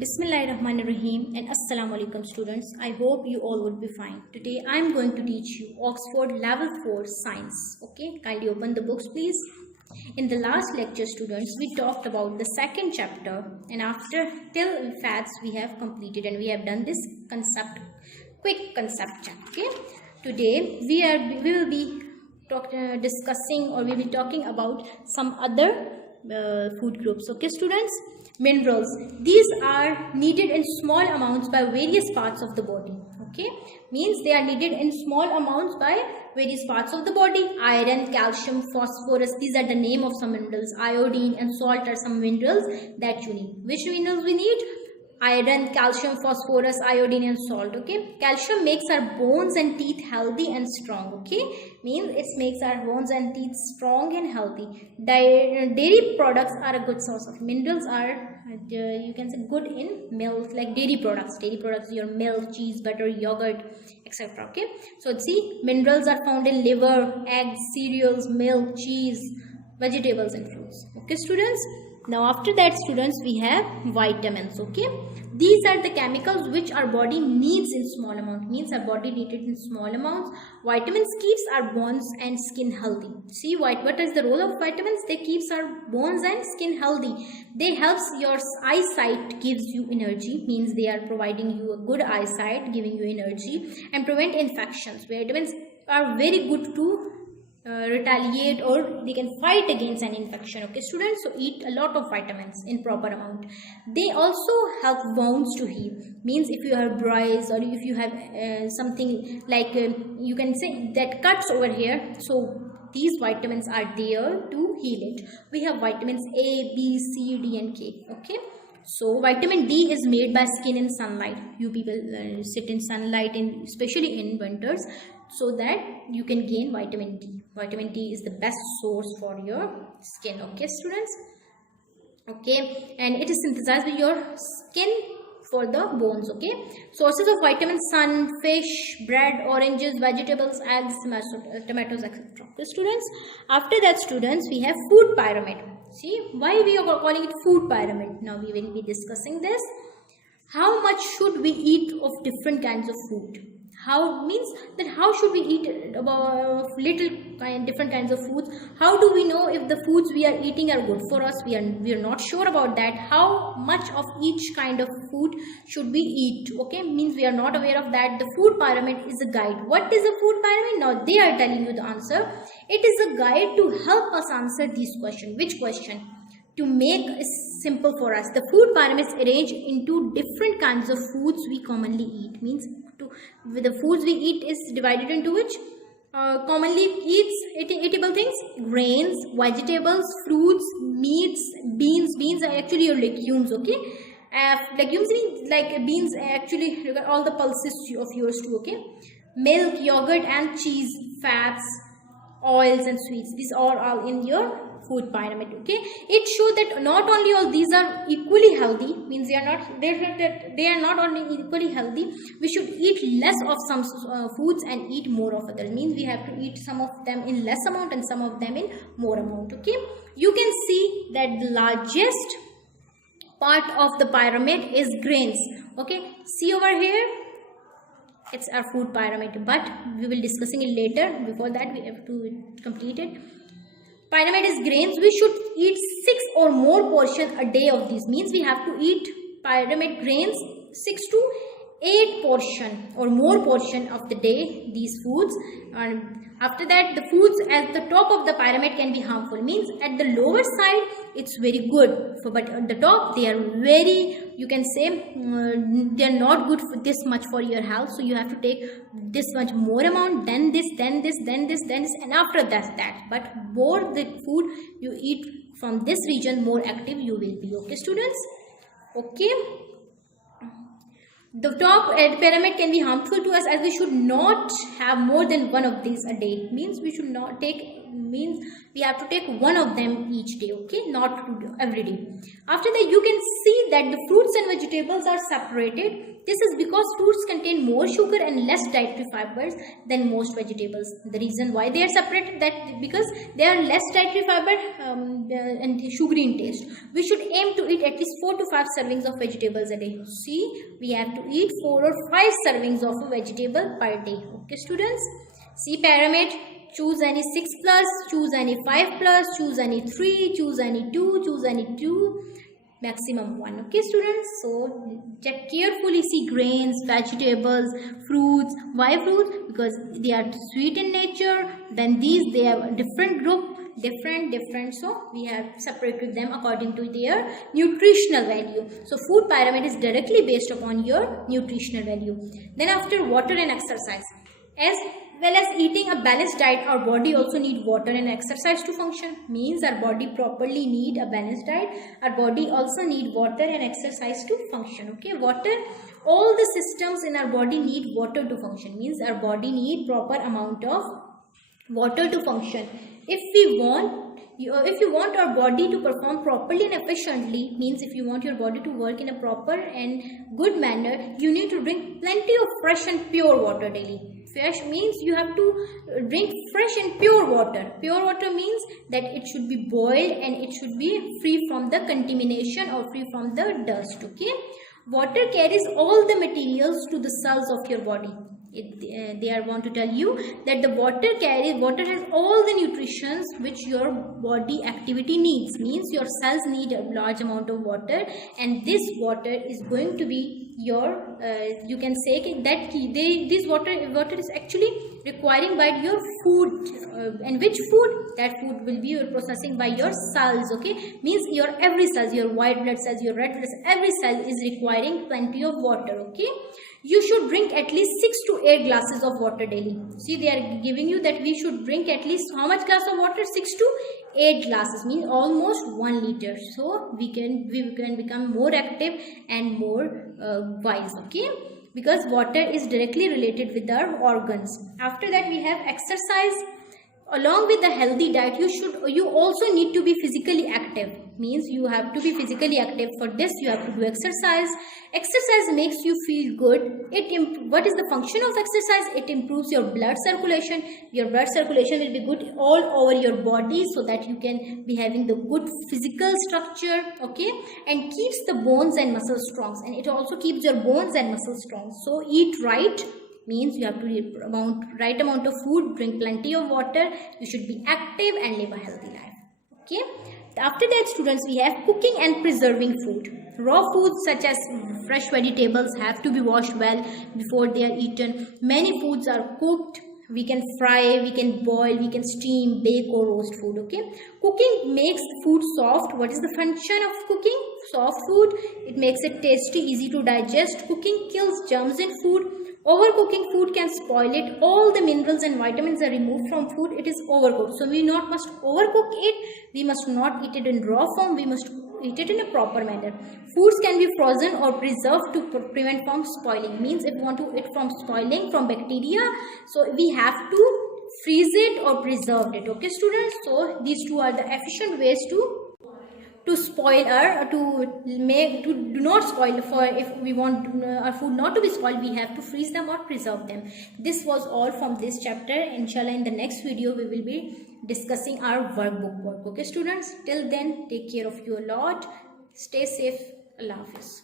Bismillahirrahmanirrahim and Assalamu alaikum students. I hope you all would be fine. Today I am going to teach you Oxford Level 4 Science. Okay, kindly open the books please. In the last lecture students, we talked about the second chapter, and after till facts we have completed and we have done this quick concept check. Okay, today we will be discussing, or we will be talking about some other food groups. Okay students, minerals, these are needed in small amounts by various parts of the body. Okay, means they are needed in small amounts by various parts of the body. Iron, calcium, phosphorus, these are the name of some minerals. Iodine and salt are some minerals that you need. Which minerals we need? Iron, calcium, phosphorus, iodine and salt. Okay, calcium makes our bones and teeth healthy and strong. Okay, means it makes our bones and teeth strong and healthy. Dairy products are a good source of minerals. Are you can say good in milk, like dairy products, your milk, cheese, butter, yogurt, etc. Okay, so see, minerals are found in liver, eggs, cereals, milk, cheese, vegetables and fruits. Okay students, now after that students, we have vitamins. Okay, these are the chemicals which our body needs in small amount, means our body needs it in small amounts. Vitamins keeps our bones and skin healthy. See what is the role of vitamins? They keeps our bones and skin healthy. They helps your eyesight, gives you energy, means they are providing you a good eyesight, giving you energy, and prevent infections. Vitamins are very good to retaliate, or they can fight against an infection. Okay students, so eat a lot of vitamins in proper amount. They also help wounds to heal, means if you have bruise, or if you have something like you can say that cuts over here, so these vitamins are there to heal it. We have vitamins A, B, C, D and K. Okay, so vitamin D is made by skin in sunlight. You people sit in sunlight, especially in winters, so that you can gain vitamin D. Vitamin D is the best source for your skin. Okay students, okay, and it is synthesized with your skin for the bones. Okay, sources of vitamins: sun, fish, bread, oranges, vegetables, eggs, tomatoes, etc. Okay students, after that students, we have food pyramid. See why we are calling it food pyramid. Now we will be discussing this. How much should we eat of different kinds of food? How means that how should we eat about different kinds of foods? How do we know if the foods we are eating are good for us? We are not sure about that. How much of each kind of food should we eat? Okay, means we are not aware of that. The food pyramid is a guide. What is a food pyramid? Now they are telling you the answer. It is a guide to help us answer this question. Which question? To make it simple for us, the food pyramid is arranged into different kinds of foods we commonly eat. Means the foods we eat is divided into which commonly eatable things: grains, vegetables, fruits, meats, beans. Beans are actually your legumes. Okay, legumes means like beans actually all the pulses of yours too. Okay, milk, yogurt and cheese, fats, oils and sweets, these are all in your food pyramid. Okay, it shows that not only all these are equally healthy, means they are not only equally healthy, we should eat less of some foods and eat more of others. Means we have to eat some of them in less amount and some of them in more amount. Okay, you can see that the largest part of the pyramid is grains. Okay, see over here, it's our food pyramid, but we will discussing it later. Before that we have to complete it. Pyramid is grains. We should eat 6 or more portion a day of these. Means we have to eat pyramid grains 6 to 8 portion or more portion of the day, these foods. And after that, the foods at the top of the pyramid can be harmful. Means at the lower side it's very good, but at the top they are very, you can say they are not good for this much for your health. So you have to take this much more amount, then this, then this, then this, then this, and after that. But more the food you eat from this region, more active you will be. Okay students, okay. The top pyramid can be harmful to us, as we should not have more than one of these a day. Means we should not take means we have to take one of them each day, okay, not every day. After that, you can see that the fruits and vegetables are separated. This is because fruits contain more sugar and less dietary fibers than most vegetables. The reason why they are separated, that because they are less dietary fiber and sugary in taste. We should aim to eat at least 4 to 5 servings of vegetables a day. See, we have to eat 4 or 5 servings of a vegetable per day. Okay, students. See pyramid. Choose any 6 plus, choose any 5 plus, choose any 3, choose any 2, choose any 2. Maximum 1. Okay, students, so check carefully. See grains, vegetables, fruits. Why fruits? Because they are sweet in nature. Then these, they have a different group, different, so we have separated them according to their nutritional value. So food pyramid is directly based upon your nutritional value. Then after, water and exercise. As well as eating a balanced diet, our body also need water and exercise to function. Means our body properly need a balanced diet. Our body also need water and exercise to function. Okay, water, all the systems in our body need water to function. Means our body need proper amount of water to function. If you want our body to perform properly and efficiently, means if you want your body to work in a proper and good manner, you need to drink plenty of fresh and pure water daily. Fresh means you have to drink fresh and pure water. Pure water means that it should be boiled and it should be free from the contamination or free from the dust. Okay, water carries all the materials to the cells of your body. They are want to tell you that the water has all the nutritions which your body activity needs. Means your cells need a large amount of water, and this water is going to be your you can say that this water is actually requiring by your food, and which food? That food will be processing by your cells. Okay, means your every cells, your white blood cells, your red blood cells, every cell is requiring plenty of water. Okay, you should drink at least 6 to 8 glasses of water daily. See, they are giving you that we should drink at least how much glass of water? 6 to 8 glasses, means almost 1 liter. So we can become more active and more wise. Okay, because water is directly related with our organs. After that, we have exercise. Along with the healthy diet, you also need to be physically active. Means you have to be physically active. For this, you have to do exercise. Exercise makes you feel good. What is the function of exercise? It improves your blood circulation. Your blood circulation will be good all over your body, so that you can be having the good physical structure. Okay, and keeps the bones and muscles strong. And it also keeps your bones and muscles strong. So eat right. Means you have to eat right amount of food, drink plenty of water, you should be active and live a healthy life. Okay, after that, students, we have cooking and preserving food. Raw foods such as fresh vegetables have to be washed well before they are eaten. Many foods are cooked. We can fry, we can boil, we can steam, bake or roast food. Okay, cooking makes food soft. What is the function of cooking? Soft food, it makes it tasty, easy to digest. Cooking kills germs in food. Overcooking food can spoil it. All the minerals and vitamins are removed from food. It is overcooked. So we must overcook it. We must not eat it in raw form. We must eat it in a proper manner. Foods can be frozen or preserved to prevent from spoiling. Means if we want to eat from spoiling, from bacteria, so we have to freeze it or preserve it. Okay, students. So these two are the efficient ways to spoil do not spoil. For if we want our food not to be spoiled, we have to freeze them or preserve them. This was all from this chapter. Inshallah, in the next video we will be discussing our workbook work. Okay, students, till then, take care of you a lot. Stay safe. Allah Hafiz.